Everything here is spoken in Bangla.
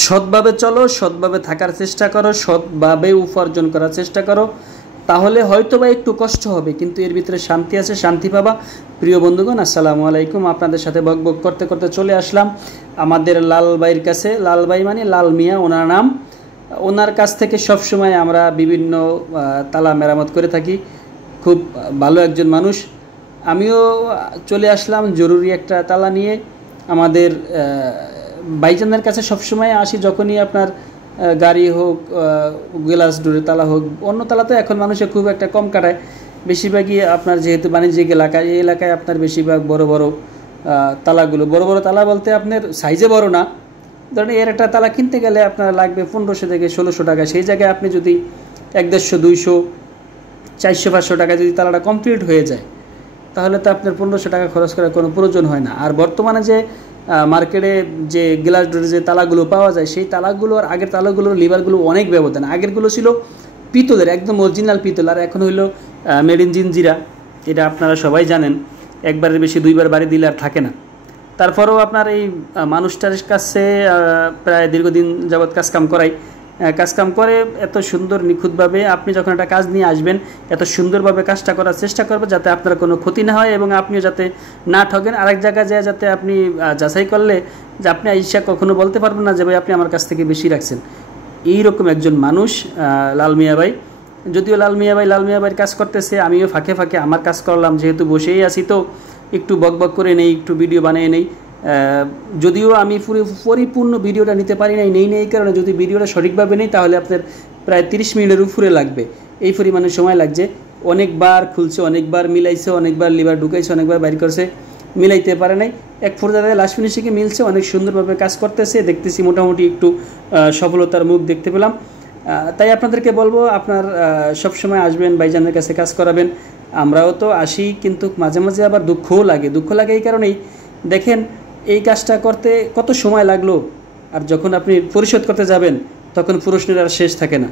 সৎভাবে চলো, সৎভাবে থাকার চেষ্টা করো, সৎভাবে উপার্জন করার চেষ্টা করো। তাহলে হয়তো বা একটু কষ্ট হবে, কিন্তু এর ভিতরে শান্তি আছে, শান্তি পাবা। প্রিয় বন্ধুগণ, আসসালামু আলাইকুম। আপনাদের সাথে বকবক করতে করতে চলে আসলাম আমাদের লাল ভাইয়ের কাছে। লাল ভাই মানে লাল মিয়া ওনার নাম। ওনার কাছ থেকে সবসময় আমরা বিভিন্ন তালা মেরামত করে থাকি। খুব ভালো একজন মানুষ। আমিও চলে আসলাম জরুরি একটা তালা নিয়ে। আমাদের ভাইজানের কাছে সবসময় আসি যখনই আপনার গাড়ি হোক, গ্লাস ডোরের তালা হোক। অন্য তালা তো এখন মানুষে খুব একটা কম কাটায়। বেশিরভাগই আপনার যেহেতু বাণিজ্যিক এলাকা, এই এলাকায় আপনার বেশিরভাগ বড় বড় তালাগুলো, বড় বড় তালা বলতে আপনার সাইজে বড় না। ধরেন এর একটা তালা কিনতে গেলে আপনার লাগবে 1500 থেকে 1600 টাকা। সেই জায়গায় আপনি যদি 150, 200, 400, 500 টাকা যদি তালাটা কমপ্লিট হয়ে যায়, তাহলে তো আপনার 1500 টাকা খরচ করার কোনো প্রয়োজন হয় না। আর বর্তমানে যে মার্কেটে যে গ্লাস ডোরের যে তালাগুলো পাওয়া যায়, সেই তালাগুলো আর আগের তালাগুলোর লিভারগুলো অনেক ব্যবধান। আগেরগুলো ছিল পিতলের, একদম অরিজিনাল পিতল, আর এখন হইলো মেড ইন জিনজিরা। এটা আপনারা সবাই জানেন। একবারের বেশি দুইবার বাড়ি দিলে আর থাকে না। তারপরেও আপনার এই মানুষটার কাছে প্রায় দীর্ঘদিন যাবৎ কাজকাম করে এত সুন্দর নিখুঁতভাবে। আপনি যখন একটা কাজ নিয়ে আসবেন, এত সুন্দরভাবে কাজটা করার চেষ্টা করবে যাতে আপনার কোনো ক্ষতি না হয় এবং আপনিও যাতে না ঠকেন। আরেক জায়গায় যায় যাতে আপনি যাচাই করলে যে আপনি ঈর্ষা কখনো বলতে পারবেন না যে ভাই আপনি আমার কাছ থেকে বেশি রাখছেন। এইরকম একজন মানুষ লাল মিয়া ভাই। যদিও লাল মিয়া ভাইয়ের কাজ করতেছে, আমিও ফাঁকে ফাঁকে আমার কাজ করলাম। যেহেতু বসেই আছি তো একটু বকবক করে নেই, একটু ভিডিও বানিয়ে নেই। যদিও আমি পরিপূর্ণ ভিডিওটা নিতে পারি নাই, নেই এই কারণে যদি ভিডিওটা সঠিকভাবে নেই তাহলে আপনার প্রায় 30 মিনিটের উপরে লাগবে। এই পরিমাণে সময় লাগছে। অনেকবার খুলছে, অনেকবার মিলাইছে, অনেকবার লিভার ঢুকাইছে, অনেকবার বাইর করছে, মিলাইতে পারে নাই। এক পর্যায়ে লাস্ট ফিনিশিংয়ে মিলছে, অনেক সুন্দরভাবে কাজ করতেছে। দেখতেছি মোটামুটি একটু সফলতার মুখ দেখতে পেলাম। তাই আপনাদেরকে বলবো, আপনার সবসময় আসবেন, ভাইজানের কাছে কাজ করাবেন। আমরাও তো আসি, কিন্তু মাঝে মাঝে আবার দুঃখও লাগে। এই কারণেই দেখেন এই কাজটা করতে কত সময় লাগলো, আর যখন আপনি পরিশোধ করতে যাবেন তখন প্রশ্নের আর শেষ থাকে না।